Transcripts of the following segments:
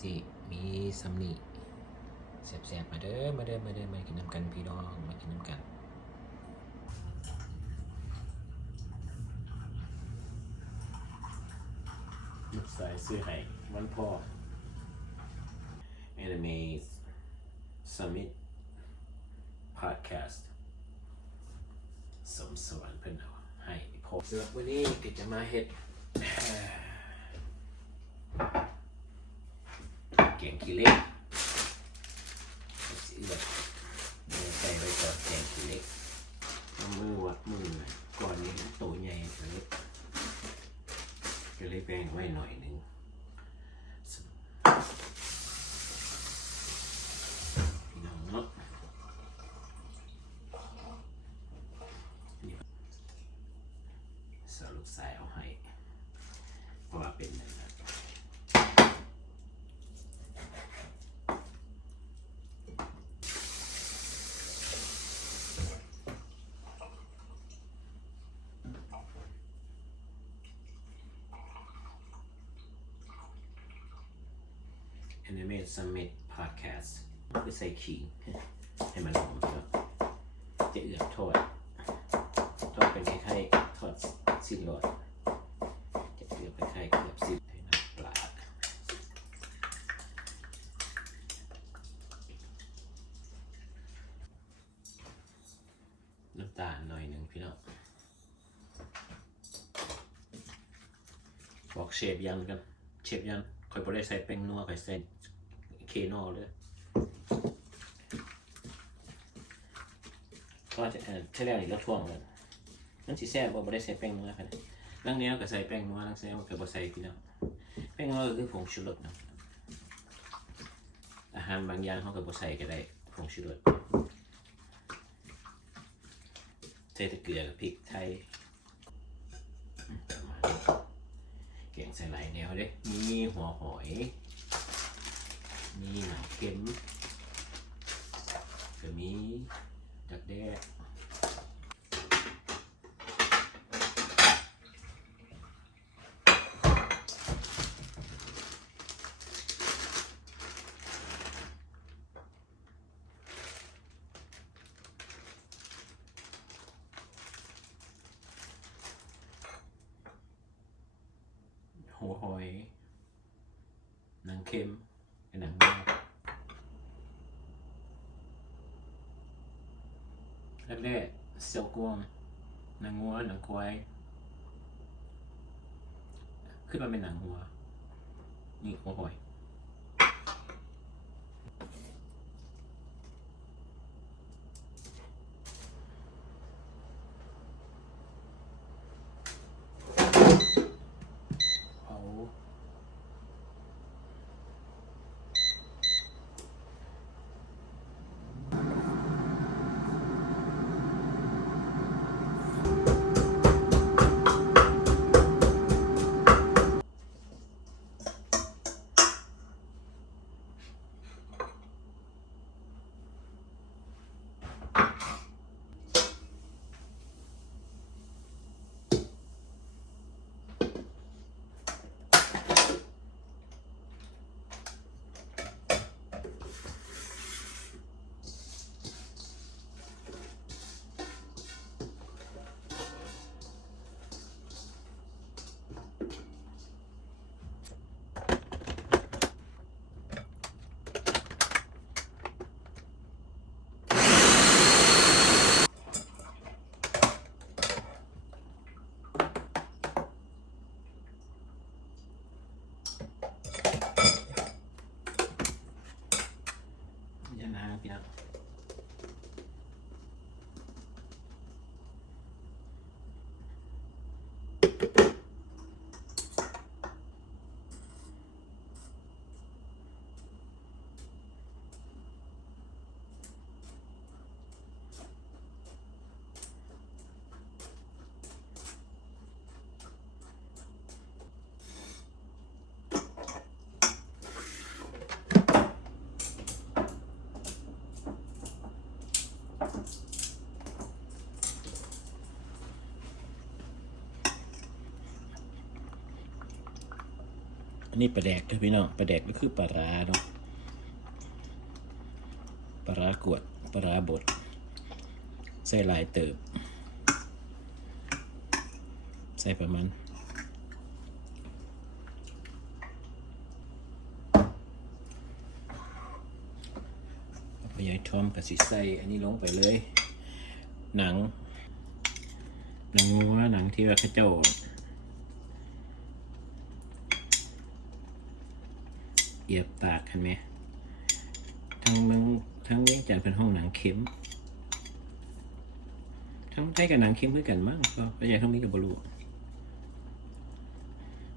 สิมีซัมนี่แซ่บๆมาเด้อมาเด้อมาเด้อมากินน้ำกันพี่น้องมากินน้ำกันลูกสายซื้อให้วันพ่อ Anime Summit Podcast สมสวรรค์เพิ่นเอาให้พ่อสำหรับวันนี้ก็จะมาเฮ็ด แกงขี้เล็กเอือดเดี๋ยวใส่ไว้ก่อนแกงขี้เล็กเอามือวัดมือก่อนนี้ตัวใหญ่เลยก็เลยแบ่งไว้หน่อยหนึ่งพี่น้องเนาะนี่สาวลูกสายเอาให้ เพราะว่าเป็นนั่นนะ Anime Summit Podcast คือใส่ขิงให้มันหอมครับจะเอือบทอดทอดเป็นคล้ายๆทอดสิ้นรสจะเอือบคล้ายๆเกือบสิ้นให้น้ำปลาน้ำตาลหน่อยหนึ่งพี่น้องบอกเชฟยันกันเชฟยันคอยบริใส่แป้งนัวคอยใส่ เคนอลเลยก็จะเออใช่แล้วนี่เราท่วงเลยนั่นสิแซ่บว่าบริใส่แป้งนัวค่ะลังเนี้ยก็ใส่แป้งนัวลังแซ่บก็บ่ใส่พี่น้องแป้งนัวก็คือผงชูรสนะอาหารบางอย่างเขาก็บ่ใส่ก็ได้ผงชูรสใส่ต่เกลือกับพริกไทยเก่งใส่หลายแนวเด้มีหัวหอย มีหนังเค็มก็มีดักแด้หัวหอยหนังเค็มกับหนังแดง แรกๆเสี่ยวกวงหนังงัวหนังควายขึ้นมาเป็นหนังหัว นี่หัวหอย นี่ปลาแดกเด้อพี่น้องปลาแดกก็คือปลาร้าเนาะปลาร้ากวดปลาร้าบดใส่ลายเติบ ใส่ประมาณพยายทอมกับสิใส่อันนี้ลงไปเลย หนัง หนังงัวหนังที่ว่าเขาเจ้า เหยียบตากเห็นไหมทั้งเมืองทั้งเวียงจันทน์เป็นห้องหนังเข็ม ทั้งไทยกับหนังเข็มคือกันมั้งก็พยายทั้งนี้กับบรู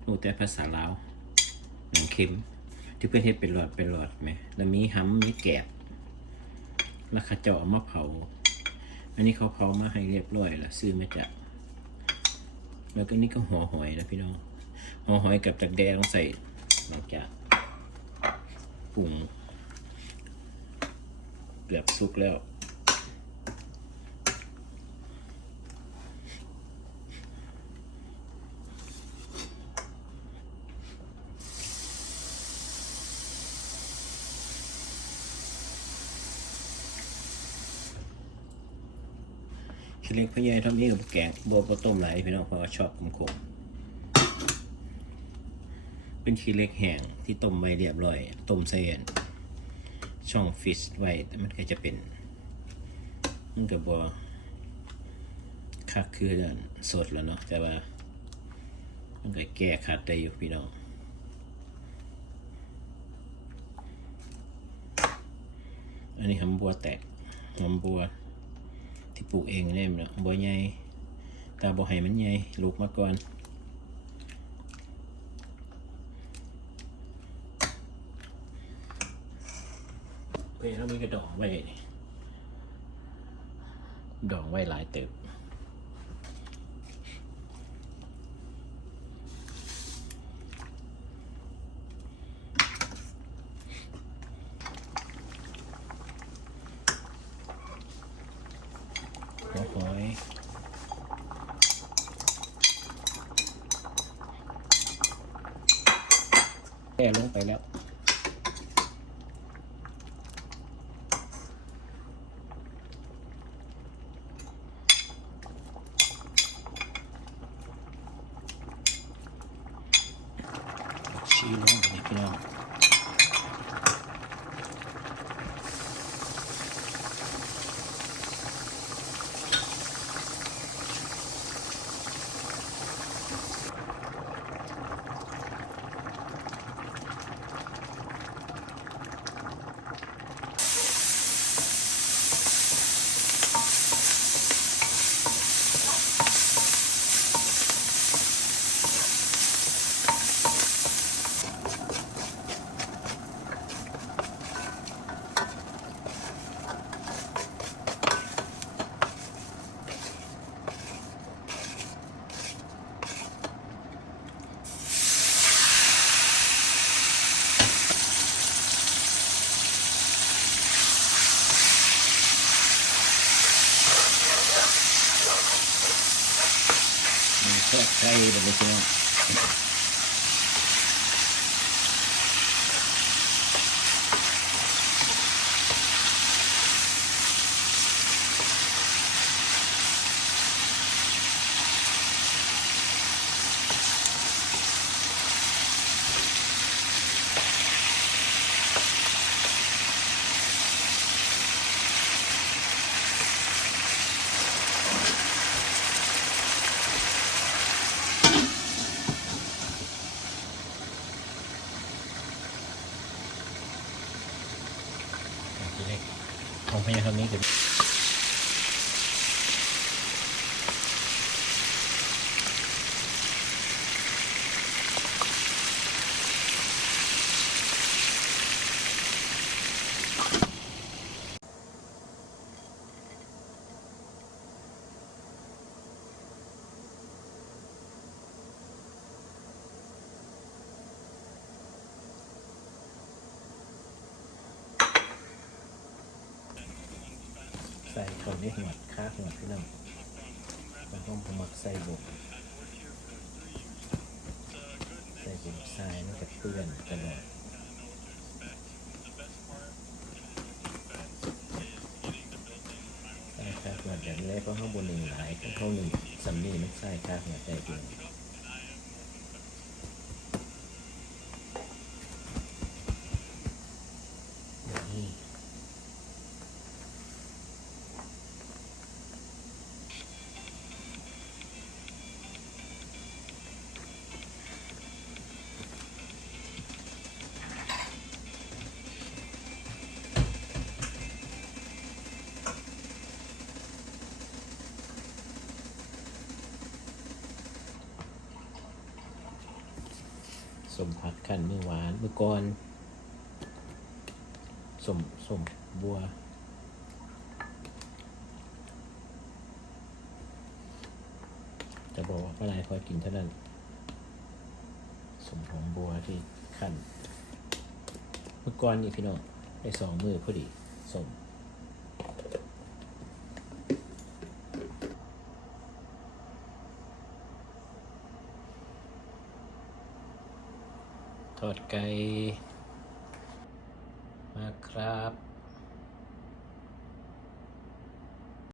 รู้แต่ภาษาลาวหนังเข็ม ที่เพื่อนเฮ็ดเป็นหลอดเป็นหลอดไหมแล้วมีห้ำมีแกบแล้วขาเจาะเอมาเผา อันนี้เขาเผามาให้เรียบร้อยแล้วซื้อมาจากแล้วก็นี่ก็หัวหอยนะพี่น้องหัวหอยกับตักแดงต้องใส่หลังจาก ปรุง เกือบสุกแล้วขี้เล็กพ่อใหญ่ทำนี้กับแกงบัวปลาต้มไหลายพี่น้องเพราะว่าชอบขมขมๆ เป็นขี้เล็กแห้งที่ต้มไว้เรียบร้อย ต้มใส่อันช่องฟิชไว้แต่มันก็จะเป็นมันกับบัวคักคืออันสดแล้วเนาะแต่ว่า มันก็แก้ขัดได้อยู่พี่น้องอันนี้หำบัวแตกหำบัว ที่ปลูกเองเนี่ยมันบ่ใหญ่ตาบ่ให้มันใหญ่ลูกมาก่อน เพื่อเรามีกระดองไว้ ดองไว้หลายเติบหัวหอยแก่ลงไปแล้ว ชีลงไปนี่พี่น้อง มีแค่ไก่ แบบนี้พี่น้องทีเล็กของพญาคำนี้คือ ใส่ก่อนนี้หัวค่าหัวพี่น้องแล้วก็ผมมักใส่บกใส่ปูทรายมันจะเปื้อนตลอดใช่ครับเหมือนแบบนี้เพราะข้างบนหนึ่งหลายข้างหนึ่งสำนีมันใส่ครับหัวใจจริง สมผักขันมือหวานมือก่อนสมสมบัวจะบอกว่าปลาไหลคอยกินเท่านั้น สมของบัวที่ขันเมื่อก่อนนี่พี่น้องได้สองมือพอดีสม ท อดไก่มาครับ